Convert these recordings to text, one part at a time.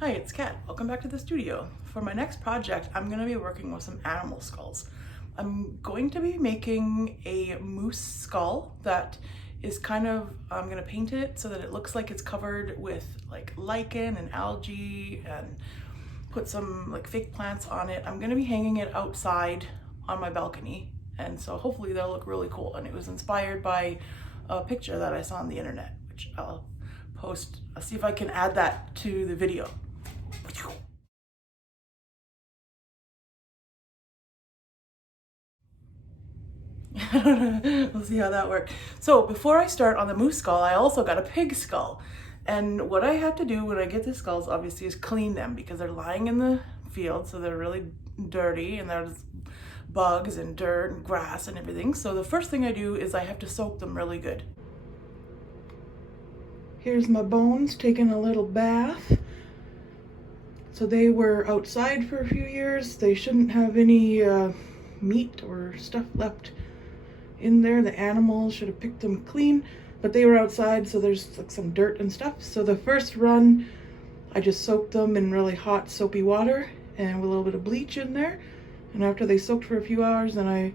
Hi, it's Kat. Welcome back to the studio. For my next project, I'm going to be working with some animal skulls. I'm going to be making a moose skull that is I'm going to paint it so that it looks like it's covered with like lichen and algae and put some like fake plants on it. I'm going to be hanging it outside on my balcony, and so hopefully they'll look really cool. And it was inspired by a picture that I saw on the internet, which I'll post. I'll see if I can add that to the video. We'll see how that works. So before I start on the moose skull, I also got a pig skull. And what I have to do when I get the skulls, obviously, is clean them because they're lying in the field, so they're really dirty and there's bugs and dirt and grass and everything. So the first thing I do is I have to soak them really good. Here's my bones taking a little bath. So they were outside for a few years. They shouldn't have any meat or stuff left in there. The animals should have picked them clean, but they were outside, so there's like some dirt and stuff. So the first run, I just soaked them in really hot soapy water and with a little bit of bleach in there. And after they soaked for a few hours, then I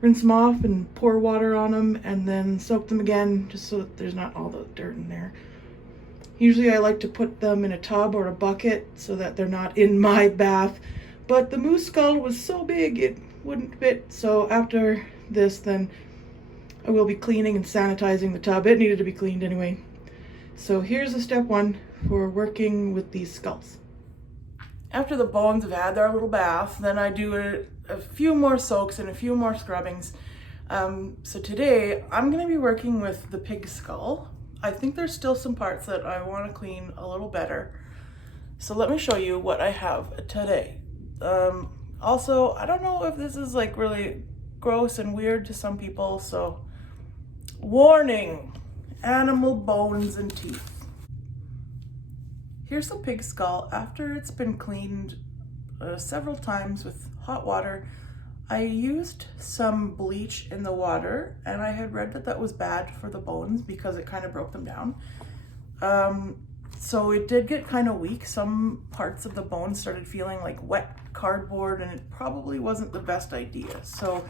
rinse them off and pour water on them and then soak them again just so that there's not all the dirt in there. Usually I like to put them in a tub or a bucket so that they're not in my bath, but the moose skull was so big it wouldn't fit. So after this, then I will be cleaning and sanitizing the tub. It needed to be cleaned anyway. So here's the step one for working with these skulls. After the bones have had their little bath, then I do a few more soaks and a few more scrubbings. So today I'm going to be working with the pig skull. I think there's still some parts that I want to clean a little better. So let me show you what I have today. Also, I don't know if this is like really gross and weird to some people, so warning, animal bones and teeth. Here's the pig skull. After it's been cleaned several times with hot water, I used some bleach in the water, and I had read that that was bad for the bones because it kind of broke them down. So it did get kind of weak. Some parts of the bone started feeling like wet cardboard, and it probably wasn't the best idea. So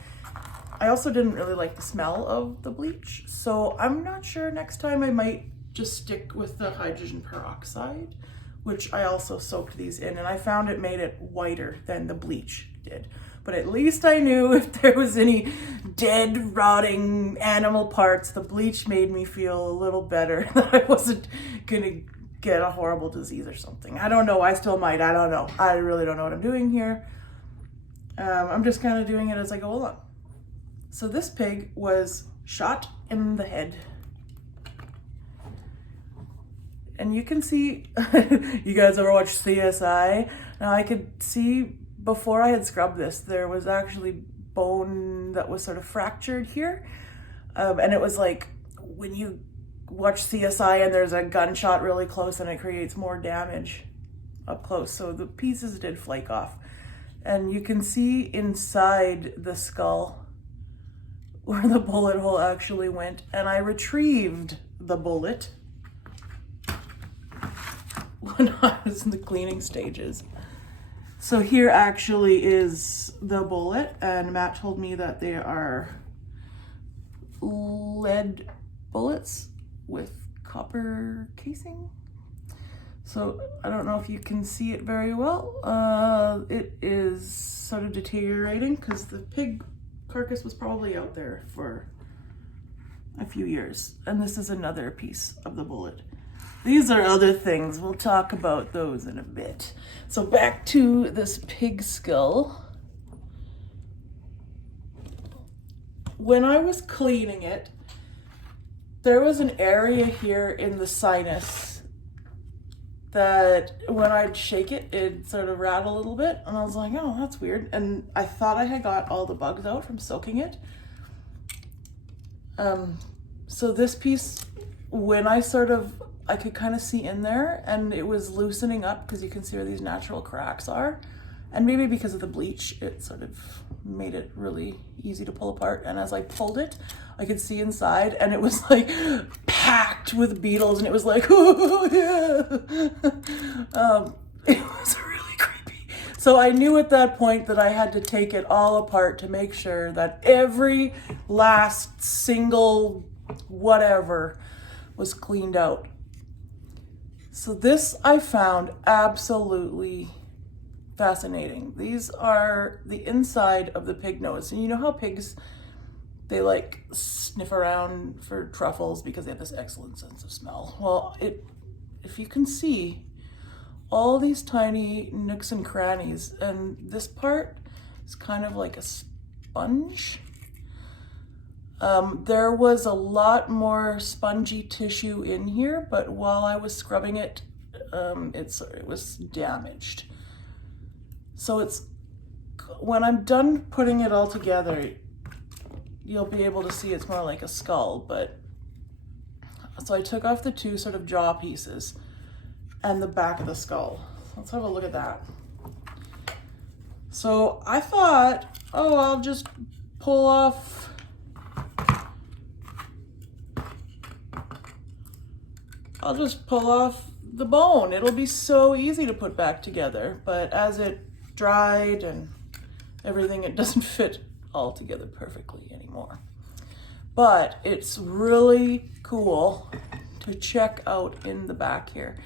I also didn't really like the smell of the bleach. So I'm not sure, next time I might just stick with the hydrogen peroxide, which I also soaked these in, and I found it made it whiter than the bleach did. But at least I knew if there was any dead, rotting animal parts, the bleach made me feel a little better, that I wasn't gonna get a horrible disease or something. I don't know, I still might, I don't know. I really don't know what I'm doing here. I'm just kind of doing it as I go along. So this pig was shot in the head. And you can see, you guys ever watch CSI? Now I could see before I had scrubbed this, there was actually bone that was sort of fractured here. And it was like when you watch CSI and there's a gunshot really close and it creates more damage up close. So the pieces did flake off. And you can see inside the skull where the bullet hole actually went. And I retrieved the bullet when I was in the cleaning stages. So here actually is the bullet, and Matt told me that they are lead bullets with copper casing. So I don't know if you can see it very well. It is sort of deteriorating because the pig carcass was probably out there for a few years. And this is another piece of the bullet. These are other things. We'll talk about those in a bit. So back to this pig skull. When I was cleaning it, there was an area here in the sinus that when I'd shake it, it'd sort of rattle a little bit. And I was like, oh, that's weird. And I thought I had got all the bugs out from soaking it. So this piece, when I could kind of see in there, and it was loosening up because you can see where these natural cracks are. And maybe because of the bleach, it sort of made it really easy to pull apart. And as I pulled it, I could see inside, and it was like packed with beetles, and it was like, oh yeah. It was really creepy. So I knew at that point that I had to take it all apart to make sure that every last single whatever was cleaned out. So this I found absolutely fascinating. These are the inside of the pig nose. And you know how pigs, they like sniff around for truffles because they have this excellent sense of smell. Well, if you can see all these tiny nooks and crannies, and this part is kind of like a sponge. There was a lot more spongy tissue in here, but while I was scrubbing it, it was damaged. So when I'm done putting it all together, you'll be able to see it's more like a skull. So I took off the two sort of jaw pieces and the back of the skull. Let's have a look at that. So I thought, oh, I'll just pull off the bone. It'll be so easy to put back together. But as it dried and everything, it doesn't fit all together perfectly anymore. But it's really cool to check out in the back here.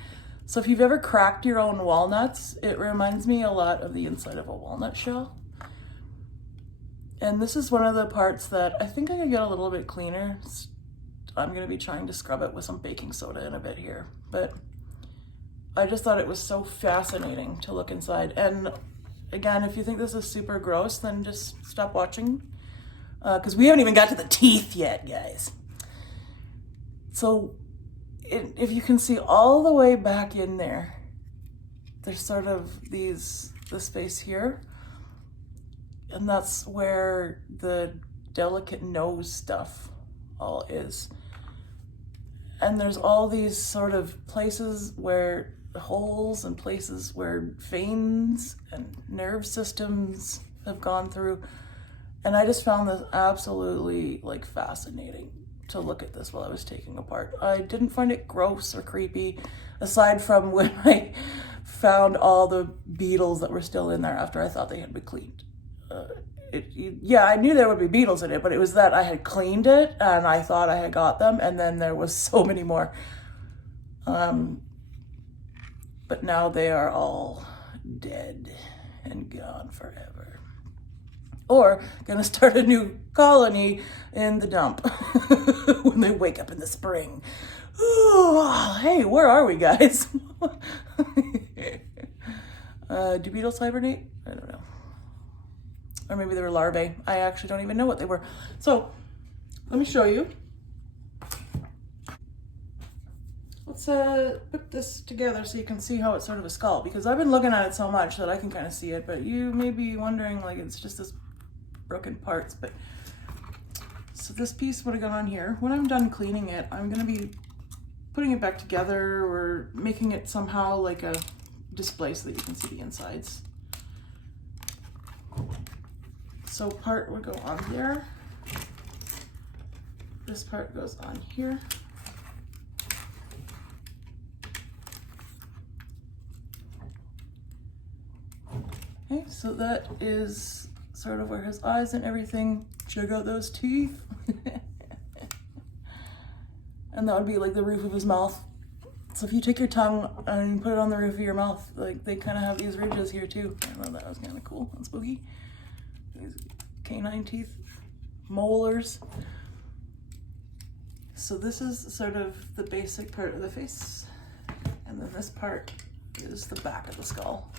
So if you've ever cracked your own walnuts, it reminds me a lot of the inside of a walnut shell. And this is one of the parts that I think I could get a little bit cleaner. I'm going to be trying to scrub it with some baking soda in a bit here. But I just thought it was so fascinating to look inside. And again, if you think this is super gross, then just stop watching. Because we haven't even got to the teeth yet, guys. So if you can see all the way back in there, there's sort of this space here. And that's where the delicate nose stuff all is. And there's all these sort of places where holes and places where veins and nerve systems have gone through. And I just found this absolutely like fascinating to look at this while I was taking apart. I didn't find it gross or creepy, aside from when I found all the beetles that were still in there after I thought they had been cleaned. Yeah, I knew there would be beetles in it, but it was that I had cleaned it and I thought I had got them, and then there was so many more. But now they are all dead and gone forever. Or gonna start a new colony in the dump when they wake up in the spring. Ooh, hey, where are we, guys? Do beetles hibernate? I don't know. Or maybe they were larvae. I actually don't even know what they were. So let me show you. Let's put this together so you can see how it's sort of a skull, because I've been looking at it so much that I can kind of see it, but you may be wondering like it's just this broken parts. But so this piece would have gone on here. When I'm done cleaning it, I'm going to be putting it back together or making it somehow like a display so that you can see the insides. So part would go on there. This part goes on here. Okay, so that is sort of where his eyes and everything. Check out those teeth. And that would be like the roof of his mouth. So if you take your tongue and put it on the roof of your mouth, like they kind of have these ridges here too. I thought that was kind of cool and spooky. These canine teeth, molars. So this is sort of the basic part of the face. And then this part is the back of the skull.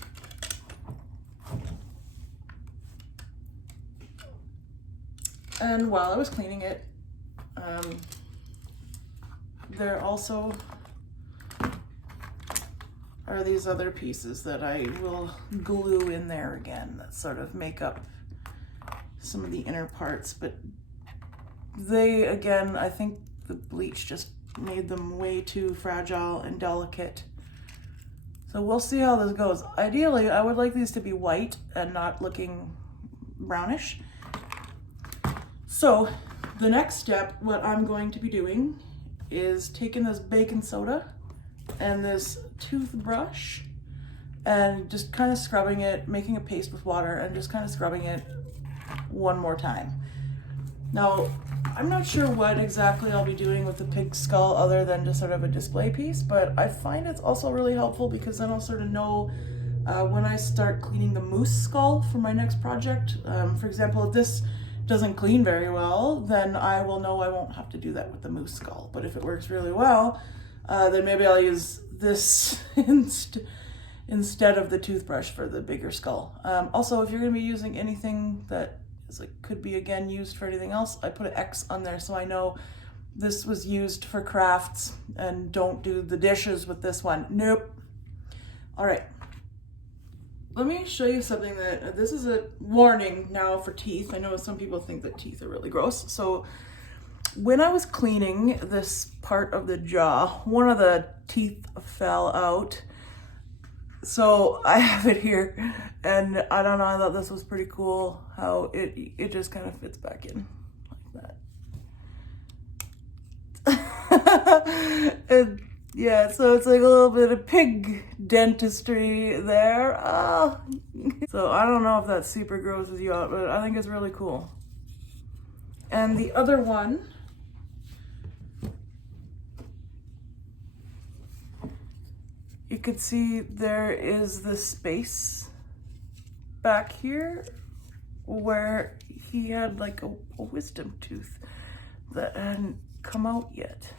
And while I was cleaning it, there also are these other pieces that I will glue in there again that sort of make up some of the inner parts. But they, again, I think the bleach just made them way too fragile and delicate. So we'll see how this goes. Ideally, I would like these to be white and not looking brownish. So the next step, what I'm going to be doing is taking this baking soda and this toothbrush and just kind of scrubbing it, making a paste with water and just kind of scrubbing it one more time. Now, I'm not sure what exactly I'll be doing with the pig skull other than just sort of a display piece, but I find it's also really helpful because then I'll sort of know when I start cleaning the moose skull for my next project. For example, if this doesn't clean very well, then I will know I won't have to do that with the moose skull. But if it works really well, then maybe I'll use this instead of the toothbrush for the bigger skull. Also, if you're going to be using anything that is could be again used for anything else, I put an X on there so I know this was used for crafts and don't do the dishes with this one. Nope. All right. Let me show you something that, this is a warning now for teeth. I know some people think that teeth are really gross. So when I was cleaning this part of the jaw, one of the teeth fell out. So I have it here, and I don't know, I thought this was pretty cool how it just kind of fits back in like that. And yeah, so it's like a little bit of pig dentistry there. So I don't know if that super grosses you out, but I think it's really cool. And the other one, you could see there is the space back here where he had like a wisdom tooth that hadn't come out yet.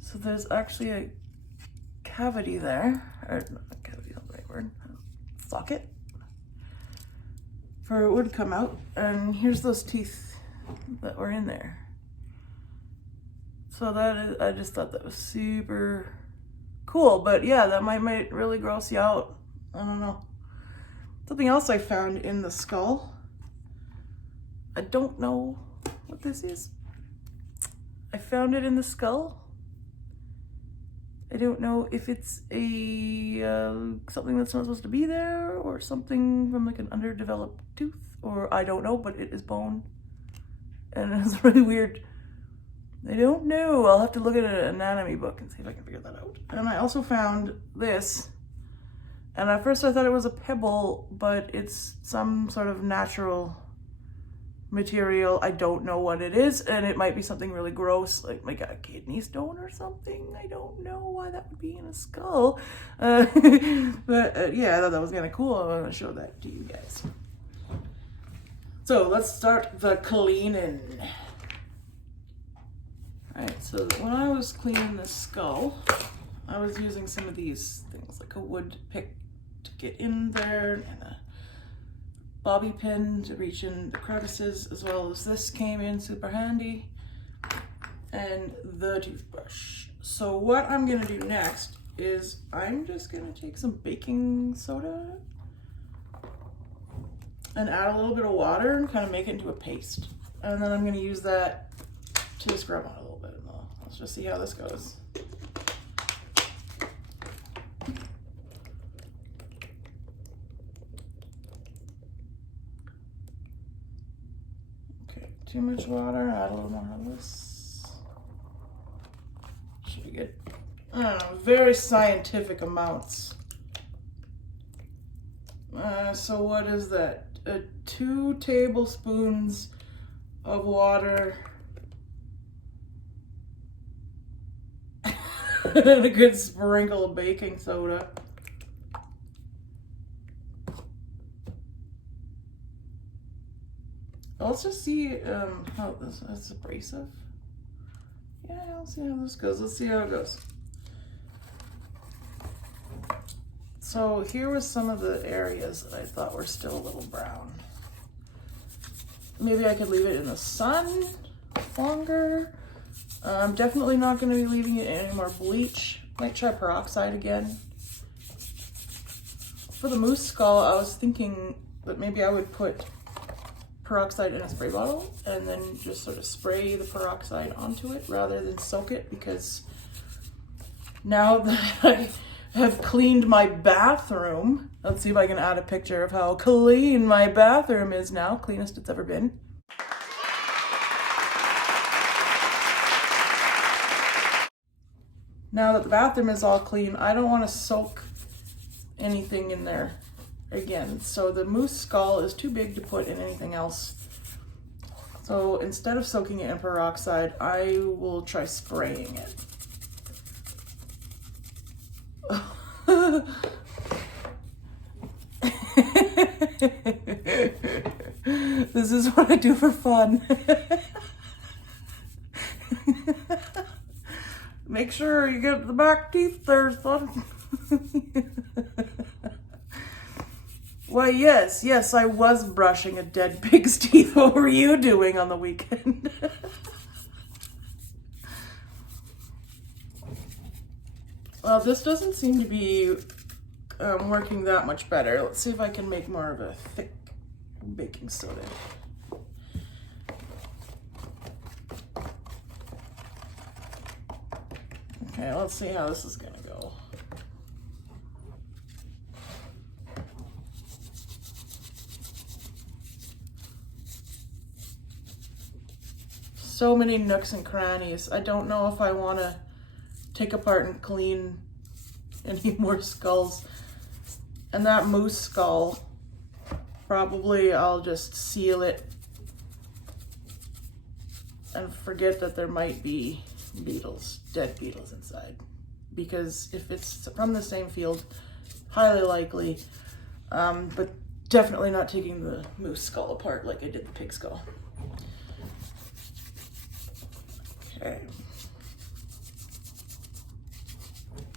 So there's actually a cavity there, or not a cavity, not the right word, socket, for it would come out. And here's those teeth that were in there. So that is, I just thought that was super cool, but yeah, that might really gross you out. I don't know. Something else I found in the skull. I don't know what this is. I found it in the skull. I don't know if it's a something that's not supposed to be there or something from like an underdeveloped tooth, or I don't know, but it is bone. And it's really weird. I don't know. I'll have to look at an anatomy book and see if I can figure that out. And I also found this. And at first I thought it was a pebble, but it's some sort of natural material. I don't know what it is, and it might be something really gross, like a kidney stone or something. I don't know why that would be in a skull. But yeah, I thought that was kind of cool. I want to show that to you guys. So let's start the cleaning. Alright, so when I was cleaning the skull, I was using some of these things, like a wood pick to get in there, and a bobby pin to reach in the crevices, as well as this came in super handy, and the toothbrush. So what I'm gonna do next is I'm just gonna take some baking soda and add a little bit of water and kind of make it into a paste. And then I'm gonna use that to scrub on a little bit. Let's just see how this goes. Okay, too much water, add a little more of this. Should be good. I don't know, very scientific amounts. So what is that? 2 tablespoons of water. And a good sprinkle of baking soda. Let's just see how that's abrasive. Yeah, I'll see how this goes. Let's see how it goes. So here was some of the areas that I thought were still a little brown. Maybe I could leave it in the sun longer. I'm definitely not going to be leaving it in any more bleach. Might try peroxide again. For the moose skull, I was thinking that maybe I would put peroxide in a spray bottle and then just sort of spray the peroxide onto it rather than soak it, because now that I have cleaned my bathroom, let's see if I can add a picture of how clean my bathroom is now, cleanest it's ever been. Now that the bathroom is all clean, I don't want to soak anything in there again. So the moose skull is too big to put in anything else. So instead of soaking it in peroxide, I will try spraying it. This is what I do for fun. Make sure you get the back teeth there, son. Why, yes, I was brushing a dead pig's teeth. What were you doing on the weekend? Well, this doesn't seem to be working that much better. Let's see if I can make more of a thick baking soda. Okay, let's see how this is gonna go. So many nooks and crannies. I don't know if I want to take apart and clean any more skulls. And that moose skull, probably I'll just seal it and forget that there might be beetles, dead beetles inside. Because if it's from the same field, highly likely, but definitely not taking the moose skull apart like I did the pig skull. Okay.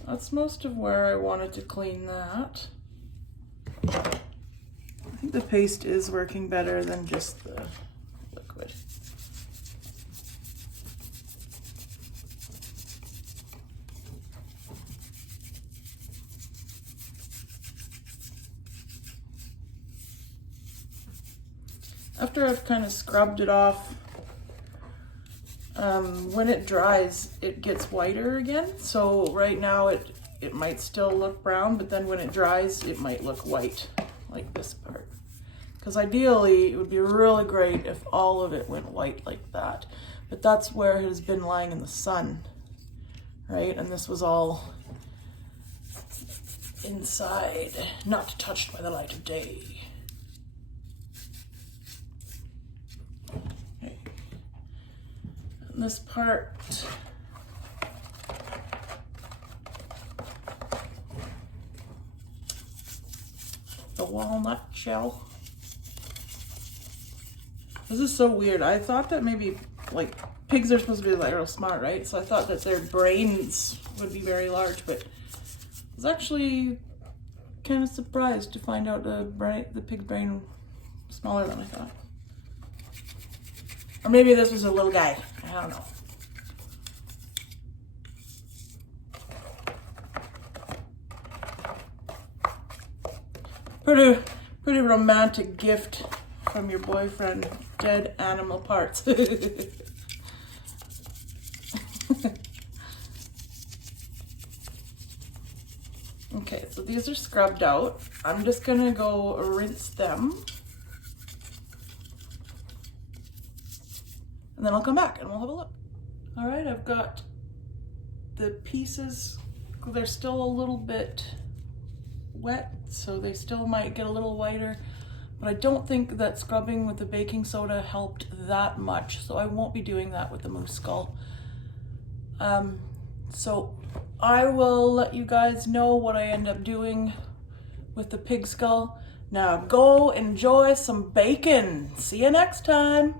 That's most of where I wanted to clean that. I think the paste is working better than just the liquid. After I've kind of scrubbed it off, when it dries, it gets whiter again. So right now it might still look brown, but then when it dries, it might look white, like this part. Because ideally, it would be really great if all of it went white like that. But that's where it has been lying in the sun, right? And this was all inside, not touched by the light of day. Okay. And this part, the walnut shell. This is so weird. I thought that maybe, like, pigs are supposed to be like real smart, right? So I thought that their brains would be very large, but I was actually kind of surprised to find out the pig brain smaller than I thought. Or maybe this was a little guy. I don't know. Pretty romantic gift from your boyfriend. Dead animal parts. Okay, so these are scrubbed out. I'm just gonna go rinse them. And then I'll come back and we'll have a look. All right, I've got the pieces. They're still a little bit wet, so they still might get a little whiter. But I don't think that scrubbing with the baking soda helped that much, so I won't be doing that with the moose skull. So I will let you guys know what I end up doing with the pig skull. Now go enjoy some bacon. See you next time.